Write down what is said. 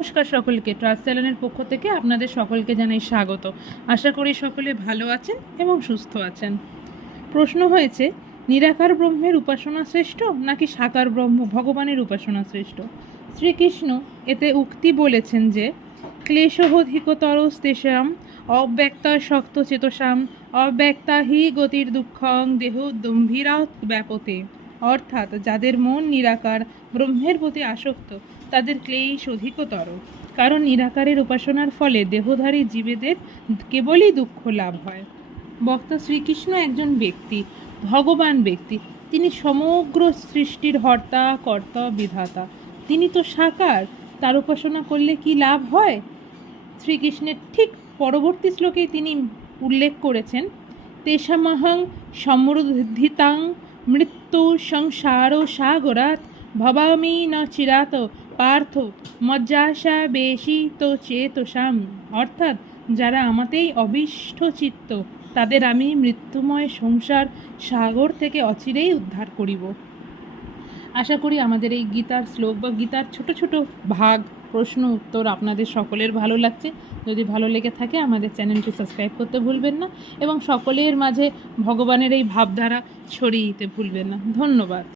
নমস্কার সকলকে ট্রাস চ্যানেলের পক্ষ থেকে আপনাদের সকলকে জানাই স্বাগত। আশা করি সকলে ভালো আছেন এবং সুস্থ আছেন। প্রশ্ন হয়েছে, নিরাকার ব্রহ্মের উপাসনা শ্রেষ্ঠ নাকি সাকার ব্রহ্ম ভগবানের উপাসনা শ্রেষ্ঠ? শ্রীকৃষ্ণ এতে উক্তি বলেছেন যে ক্লেশোধিকতর তেষাম অব্যক্তা শক্ত চেতসাম অব্যক্তা হি গতির দুঃখং দেহ দম্ভীরা ব্যাপতে। অর্থাৎ যাদের মন নিরাকার, ব্রহ্মের প্রতি আসক্ত, তাদের ক্লেশ অধিকতর। কারণ নিরাকারের উপাসনার ফলে দেহধারী জীবেদের কেবলই দুঃখ লাভ হয়। বক্তা শ্রীকৃষ্ণ একজন ব্যক্তি, ভগবান ব্যক্তি। তিনি সমগ্র সৃষ্টির হর্তা, কর্তা, বিধাতা। তিনি তো সাকার, তার উপাসনা করলে কি লাভ হয়? শ্রীকৃষ্ণের ঠিক পরবর্তী শ্লোকে তিনি উল্লেখ করেছেন, তেষামহং সমৃদ্ধিতাং মৃত্যু সংসার সাগরাত ভবামি ন চিরাত পার্থ, মজ্জাসা বেশি তো চেতসাম। অর্থাৎ যারা আমাতেই অবিষ্ট চিত্ত, তাদের আমি মৃত্যুময় সংসার সাগর থেকে অচিরেই উদ্ধার করিব। আশা করি আমাদের এই গীতার শ্লোক বা গীতার ছোট ছোট ভাগ প্রশ্ন, উত্তর আপনাদের সকলের ভালো লাগছে। যদি ভালো লেগে থাকে আমাদের চ্যানেলটি সাবস্ক্রাইব করতে ভুলবেন না এবং সকলের মাঝে ভগবানের এই ভাবধারা ছড়িয়ে দিতে ভুলবেন না। ধন্যবাদ।